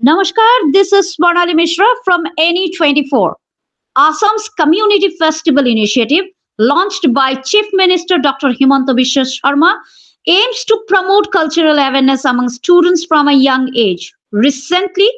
Namaskar, this is Swarnali Mishra from NE24. Assam's Community Festival Initiative, launched by Chief Minister Dr. Himanta Biswa Sharma, aims to promote cultural awareness among students from a young age. Recently,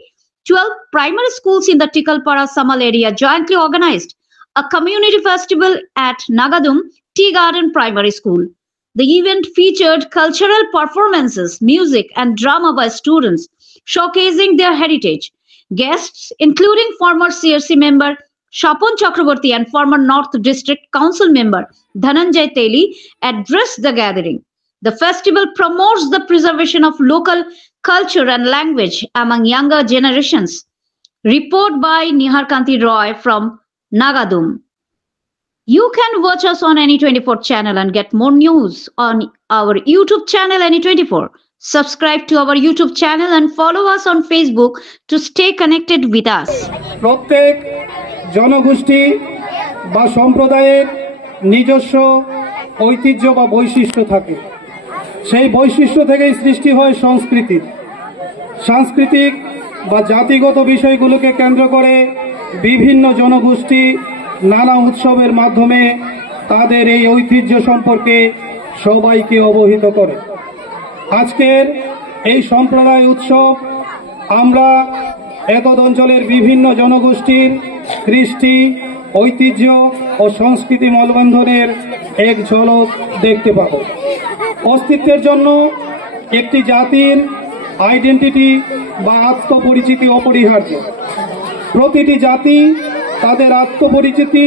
12 primary schools in the Tikalpara Samal area jointly organized a community festival at Nagadum Tea Garden Primary School. The event featured cultural performances, music, and drama by students, showcasing their heritage. Guests, including former CRC member Shapon Chakraborty and former North District Council member Dhananjay Teli, addressed the gathering. The festival promotes the preservation of local culture and language among younger generations. Report by Nihar Kanti Roy from Nagadum. You can watch us on NE24 channel and get more news on our YouTube channel NE24. Subscribe to our YouTube channel and follow us on Facebook to stay connected with us. প্রত্যেক জনগোষ্ঠী বা সম্প্রদায়ের নিজস্ব ঐতিহ্য বা বৈশিষ্ট্য থাকে। সেই বৈশিষ্ট্য থেকেই সৃষ্টি হয় সংস্কৃতি। সাংস্কৃতিক বা জাতিগত বিষয়গুলোকে কেন্দ্র করে বিভিন্ন জনগোষ্ঠী নানা উৎসবের মাধ্যমে তাদের এই ঐতিহ্য সম্পর্কে সবাইকে অবহিত করে। আজকের এই সম্প্রদায় উৎসব আমরা একদ অঞ্চলের বিভিন্ন জনগোষ্ঠীর কৃষ্টি, ঐতিহ্য ও সংস্কৃতি মেলবন্ধনের এক ঝলক দেখতে পাব। অস্তিত্বের জন্য একটি জাতির আইডেন্টিটি বা আত্মপরিচিতি অপরিহার্য। প্রতিটি জাতি তাদের আত্মপরিচিতি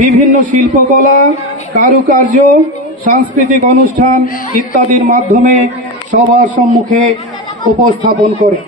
বিভিন্ন শিল্পকলা, কারুকার্য, সাংস্কৃতিক অনুষ্ঠান ইত্যাদির মাধ্যমে সবার সম্মুখে উপস্থাপন করে।